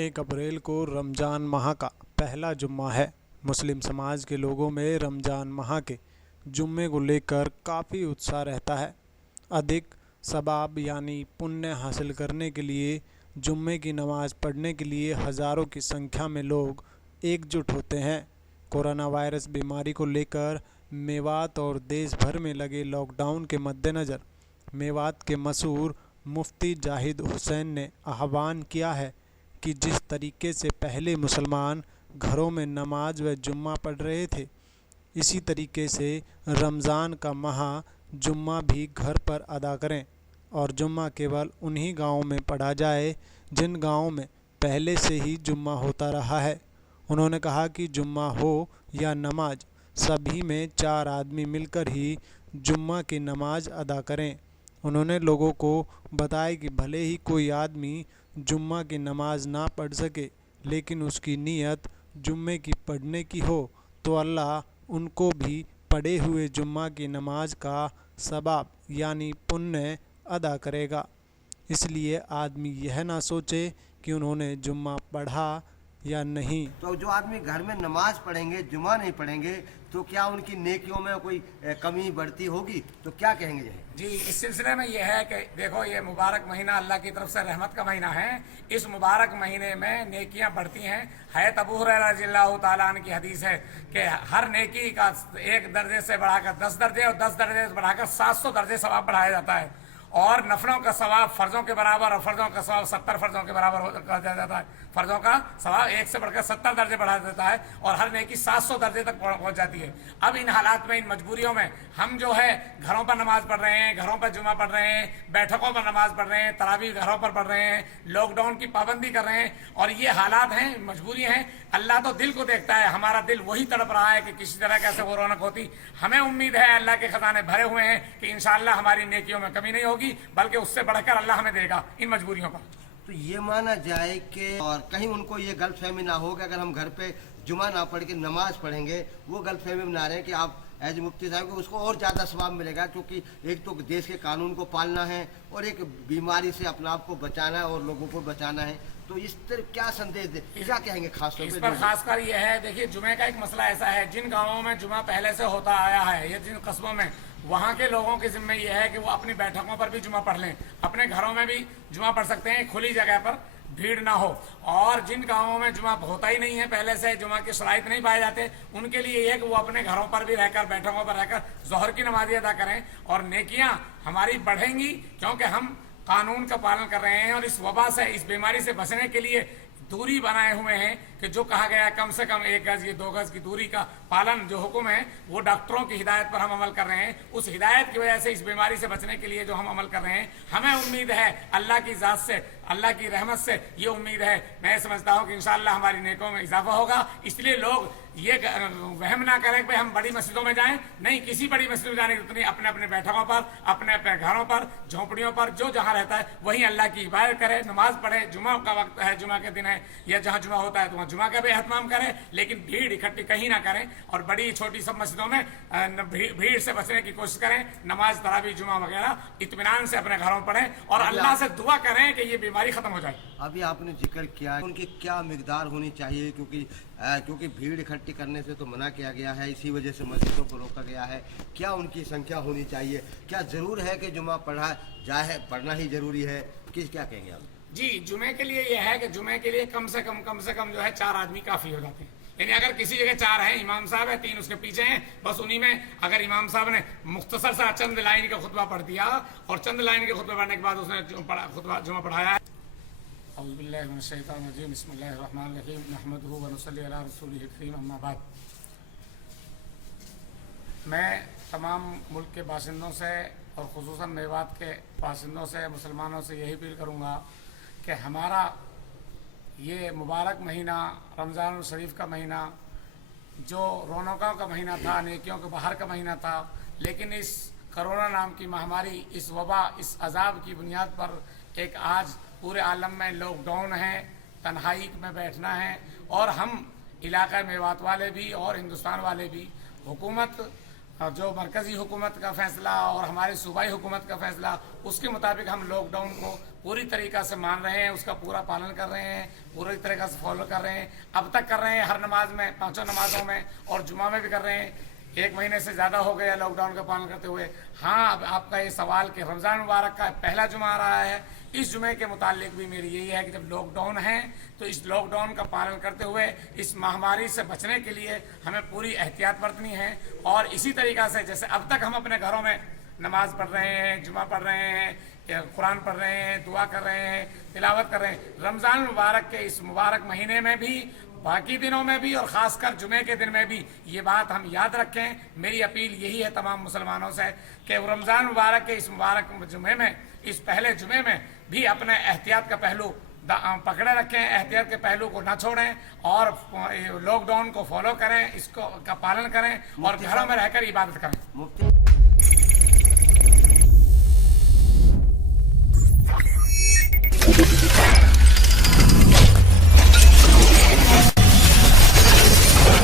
1 अप्रैल को रमज़ान माह का पहला जुम्मा है। मुस्लिम समाज के लोगों में रमज़ान माह के जुम्मे को लेकर काफ़ी उत्साह रहता है। अधिक सवाब यानी पुण्य हासिल करने के लिए जुम्मे की नमाज़ पढ़ने के लिए हज़ारों की संख्या में लोग एकजुट होते हैं। कोरोना वायरस बीमारी को लेकर मेवात और देश भर में लगे लॉकडाउन के मद्देनज़र मेवात के मशहूर मुफ्ती जाहिद हुसैन ने आह्वान किया है कि जिस तरीके से पहले मुसलमान घरों में नमाज व जुम्मा पढ़ रहे थे, इसी तरीके से रमज़ान का माह जुम्मा भी घर पर अदा करें और जुम्मा केवल उन्हीं गाँवों में पढ़ा जाए जिन गाँवों में पहले से ही जुम्मा होता रहा है। उन्होंने कहा कि जुम्मा हो या नमाज, सभी में 4 आदमी मिलकर ही जुम्मा की नमाज अदा करें। उन्होंने लोगों को बताया कि भले ही कोई आदमी जुम्मा की नमाज ना पढ़ सके, लेकिन उसकी नीयत जुम्मे की पढ़ने की हो तो अल्लाह उनको भी पढ़े हुए जुम्मा की नमाज का सवाब यानी पुण्य अदा करेगा। इसलिए आदमी यह ना सोचे कि उन्होंने जुम्मा पढ़ा या नहीं। तो जो आदमी घर में नमाज पढ़ेंगे, जुम्मा नहीं पढ़ेंगे, तो क्या उनकी नेकियों में कोई कमी बढ़ती होगी? तो क्या कहेंगे जी? इस सिलसिले में यह है कि देखो, ये मुबारक महीना अल्लाह की तरफ से रहमत का महीना है। इस मुबारक महीने में नेकियां बढ़ती हैं। है अबू हुरैरा रज़ियल्लाहु ताला अन्हु की हदीस है कि हर नेकी का 1 दर्जे से बढ़ाकर 10 दर्जे और 10 दर्जे से बढ़ाकर 700 दर्जे सवाब बढ़ाया जाता है। और नफलों का सवाब फर्जों के बराबर और फर्जों का सवाब 70 फर्जों के बराबर कर दिया जाता है। फर्जों का सवाब 1 से बढ़कर 70 दर्जे बढ़ा देता है और हर नेकी 700 दर्जे तक पहुंच जाती है। अब इन हालात में, इन मजबूरियों में हम जो है घरों पर नमाज पढ़ रहे हैं, घरों पर जुमा पढ़ रहे हैं, बैठकों पर नमाज पढ़ रहे हैं, तरावी घरों पर पढ़ रहे हैं, लॉकडाउन की पाबंदी कर रहे हैं, और ये हालात हैं, मजबूरी हैं। अल्लाह तो दिल को देखता है, हमारा दिल वही तड़प रहा है कि किसी तरह कैसे वो रौनक होती। हमें उम्मीद है, अल्लाह के खजाने भरे हुए हैं कि इंशाअल्लाह हमारी नेकियों में कमी नहीं होगी, बल्कि उससे बढ़कर अल्लाह हमें देगा इन मजबूरियों पर। तो ये माना जाए कि और कहीं उनको ये गलतफहमी ना हो कि अगर हम घर पे जुमा ना पढ़ के नमाज पढ़ेंगे, वो गलतफहमी में ना रहे कि आप एज मुफ्ती साहब को उसको और ज़्यादा सवाब मिलेगा, क्योंकि एक तो देश के कानून को पालना है और एक बीमारी से अपने आप को बचाना है और लोगों को बचाना है। तो इस तरह क्या संदेश दे, क्या कहेंगे खास तौर इस पर? खासकर यह है, देखिए, जुमे का एक मसला ऐसा है, जिन गाँवों में जुमा पहले से होता आया है या जिन कस्बों में, वहाँ के लोगों के जिम्मे यह है कि वो अपनी बैठकों पर भी जुमा पढ़ लें, अपने घरों में भी जुमा पढ़ सकते हैं, खुली जगह पर, भीड़ ना हो। और जिन गाँवों में जुमा होता ही नहीं है, पहले से जुमा के शराइत नहीं पाए जाते, उनके लिए यह है कि वो अपने घरों पर भी रहकर, बैठकों पर रहकर ज़ोहर की नमाज़ अदा करें और नेकियां हमारी बढ़ेंगी, क्योंकि हम कानून का पालन कर रहे हैं और इस वबा से, इस बीमारी से बचने के लिए दूरी बनाए हुए हैं कि जो कहा गया कम से कम 1 गज या 2 गज की दूरी का पालन जो हुक्म है, वो डॉक्टरों की हिदायत पर हम अमल कर रहे हैं। उस हिदायत की वजह से इस बीमारी से बचने के लिए जो हम अमल कर रहे हैं, हमें उम्मीद है अल्लाह की ज़ात से, अल्लाह की रहमत से ये उम्मीद है, मैं समझता हूँ कि इंशाअल्लाह हमारी नेकों में इजाफा होगा। इसलिए लोग ये वहम ना करें कि हम बड़ी मस्जिदों में जाएं। नहीं, किसी बड़ी मस्जिद में जाने की जरूरत नहीं। अपने अपने बैठकों पर, अपने अपने घरों पर, झोंपड़ियों पर, जो जहाँ रहता है वहीं अल्लाह की इबादत करे, नमाज पढ़े। जुमा का वक्त है, जुमा के दिन है, या जहाँ जुमा होता है तो वहाँ जुमा का भी एहतमाम करें, लेकिन भीड़ इकट्ठी कहीं ना करें और बड़ी छोटी सब मस्जिदों में भीड़ से बचने की कोशिश करें। नमाज, तरावी, जुमा वगैरह इत्मीनान से अपने घरों में पढ़ें और अल्लाह से दुआ करें कि ये बीमारी खत्म हो जाए। अभी आपने जिक्र किया उनकी क्या मिकदार होनी चाहिए, क्योंकि भीड़ इकट्ठी करने से तो मना किया गया है, इसी वजह से मस्जिदों को रोका गया है। क्या उनकी संख्या होनी चाहिए? क्या जरूर है कि जुमा पढ़ा जाए, पढ़ना ही जरूरी है? क्या कहेंगे आप? जी, जुमे के लिए यह है कि जुमे के लिए कम से कम जो है 4 आदमी काफी हो जाते हैं। यानी अगर किसी जगह 4 हैं, इमाम साहब है, 3 उसके पीछे हैं, बस उन्हीं में अगर इमाम साहब ने मुख्तसर सा चंद लाइन का खुतबा पढ़ दिया और चंद लाइन के खुतबा पढ़ने के बाद उसने जुमा पढ़ाया है। मैं तमाम मुल्क के बासिंदों से और खुसूसन मेवात के बासिंदों से, मुसलमानों से यही अपील करूँगा कि हमारा ये मुबारक महीना, रमज़ान शरीफ का महीना, जो रौनकों का महीना था, नेकियों के बाहर का महीना था, लेकिन इस कोरोना नाम की महामारी, इस वबा, इस अजाब की बुनियाद पर एक आज पूरे आलम में लॉकडाउन है, तन्हाई में बैठना है। और हम इलाका मेवात वाले भी और हिंदुस्तान वाले भी, हुकूमत اور جو مرکزی حکومت کا فیصلہ اور ہماری صوبائی حکومت کا فیصلہ اس کے مطابق ہم لاک ڈاؤن کو پوری طریقہ سے مان رہے ہیں, اس کا پورا پالن کر رہے ہیں, پوری طریقہ سے فالو کر رہے ہیں. اب تک کر رہے ہیں, ہر نماز میں, 5 نمازوں میں اور جمعہ میں بھی کر رہے ہیں. 1 مہینے سے زیادہ ہو گیا لاک ڈاؤن کا پالن کرتے ہوئے. ہاں, اب آپ کا یہ سوال کہ رمضان مبارک کا پہلا جمعہ آ رہا ہے, اس جمعے کے متعلق بھی میری یہی ہے کہ جب لاک ڈاؤن ہے تو اس لاک ڈاؤن کا پالن کرتے ہوئے اس مہاماری سے بچنے کے لیے ہمیں پوری احتیاط برتنی ہے. اور اسی طریقہ سے جیسے اب تک ہم اپنے گھروں میں نماز پڑھ رہے ہیں, جمعہ پڑھ رہے ہیں, قرآن پڑھ رہے ہیں, دعا کر رہے ہیں, تلاوت کر رہے ہیں, رمضان مبارک کے اس مبارک مہینے میں بھی, باقی دنوں میں بھی اور خاص کر جمعے کے دن میں بھی یہ بات ہم یاد رکھیں. میری اپیل یہی ہے تمام مسلمانوں سے کہ رمضان مبارک کے اس مبارک جمعے میں, اس پہلے جمعے میں بھی اپنے احتیاط کا پہلو پکڑے رکھیں, احتیاط کے پہلو کو نہ چھوڑیں اور لاک ڈاؤن کو فالو کریں, اس کو کا پالن کریں اور گھروں میں رہ کر عبادت کریں. مفتی